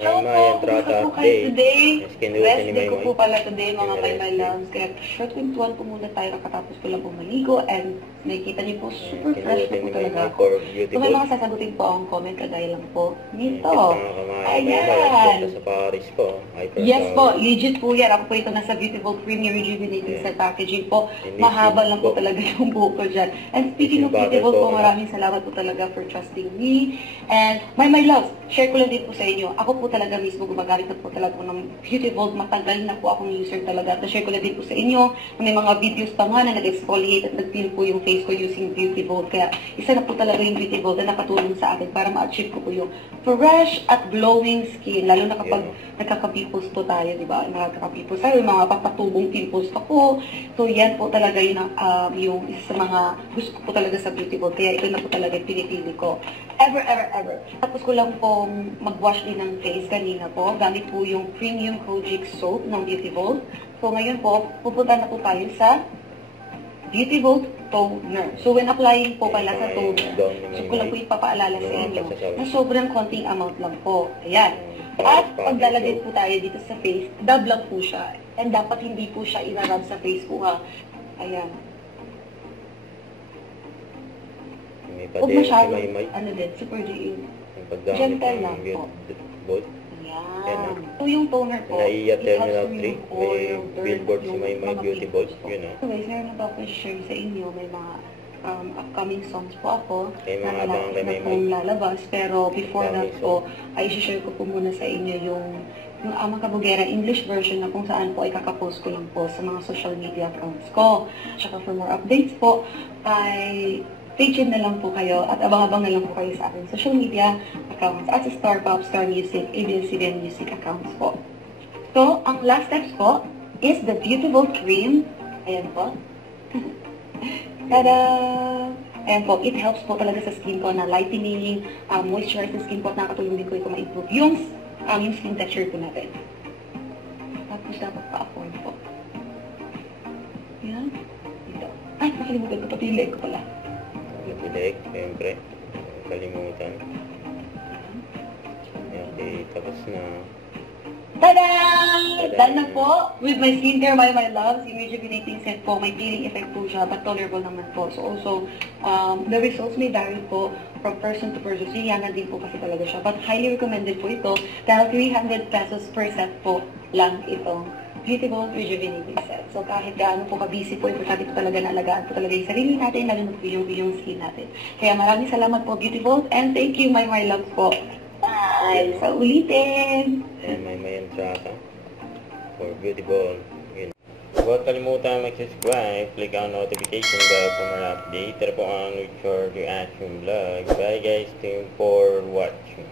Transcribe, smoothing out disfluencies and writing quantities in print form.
Hello po, kumusta po kayo today? Rest day ko po pala today mga my loves. Kaya short kwentuhan po muna tayo kakatapos ko lang po maligo and nakikita niyo po super fresh na po talaga ako. So may mga sasagutin po akong comment kagaya lang po nito. Ayan! Yes po, legit po yan. Ako po ito nasa Beautiful Premier Rejuvenating Set Packaging po. Mahaba lang po talaga yung buhok ko dyan. And speaking of Beautiful po, maraming salamat po talaga for trusting me. And my loves, share ko lang din po sa inyo. Ako po talaga mismo gumagamit na po talaga po ng Beautiful. Matagal na po akong user talaga. At share ko lang din po sa inyo. May mga videos pa nga na nag-exfoliate at nag-peel po yung face ko using Beautiful. Kaya isa na po talaga yung Beautiful na nakatulong sa akin para ma-achieve ko po yung fresh at glowing skin. Lalo na kapag nagkaka-pimples po tayo, di ba? Nagkaka-pimples tayo, yung mga papatubong pimples ako. So yan po talaga yung isa sa mga gusto ko po talaga sa Beautiful. Kaya ito na po talaga yung pinipili ko. Ever. Tapos ko lang pong mag-wash din ng face kanina po. Gamit po yung Premium Kojic Soap ng Beautiful. So ngayon po, pupunta na po tayo sa Beautiful Toner. So when applying po pala sa toner, so ko lang po ipapaalala sa inyo na sobrang konting amount lang po. Ayan. At paglalagay po tayo dito sa face, dab lang po siya. And dapat hindi po siya inarab sa face po ha. Ayan. Huwag masyado, super G.A. Gentle lang po. Ayan. So yung toner po, Naiya Terminal it 3, may billboard si My Beautiful, yun o. Anyways, meron na po ako share sa inyo, may mga upcoming songs po ako na malapit na pong lalabas. Pero before that po, ay share ko po muna sa inyo yung Amang Kabugera English version na kung saan po ay kakapost ko lang po sa mga social media accounts ko. Tsaka for more updates po, ay stay tuned na lang po kayo at abang-abang na lang po kayo sa aking social media accounts at sa Star Pop, Star Music, ABS-CBN Music accounts po. So, ang last steps po is the Beautiful Cream. Ayan po. Tada! Ayan po, it helps po talaga sa skin ko na lightening, moisturize the skin po at nakatulong din ko ito ma-improve yung skin texture po natin. Tapos dapat pa-afford po. Ayan. Dito. Ay, nakalimutan ko. Pati leg ko pala. Leg, siyempre. Kalimutan. Okay, tapos na. Tada! Done na po with my skincare, my loves. Yung rejuvenating set po. May peeling effect po siya, but tolerable naman po. So also, the results may vary po from person to person. So, yan din po kasi talaga siya. But highly recommended po ito dahil 300 pesos per set po lang itong Beautiful Rejuvenating Set. So, kahit gaano po ka-busy po, importante po talaga na alagaan po talaga yung sarili natin, lalo na po yung skin natin. Kaya maraming salamat po, Beautiful, and thank you, my love po. Bye! Sa ulitin! And may entrata for Beautiful. Huwag kalimutan mag-subscribe, click ang notification bell for more update. Tara po ang Richard Reaction Vlog. Bye guys, thank you for watching.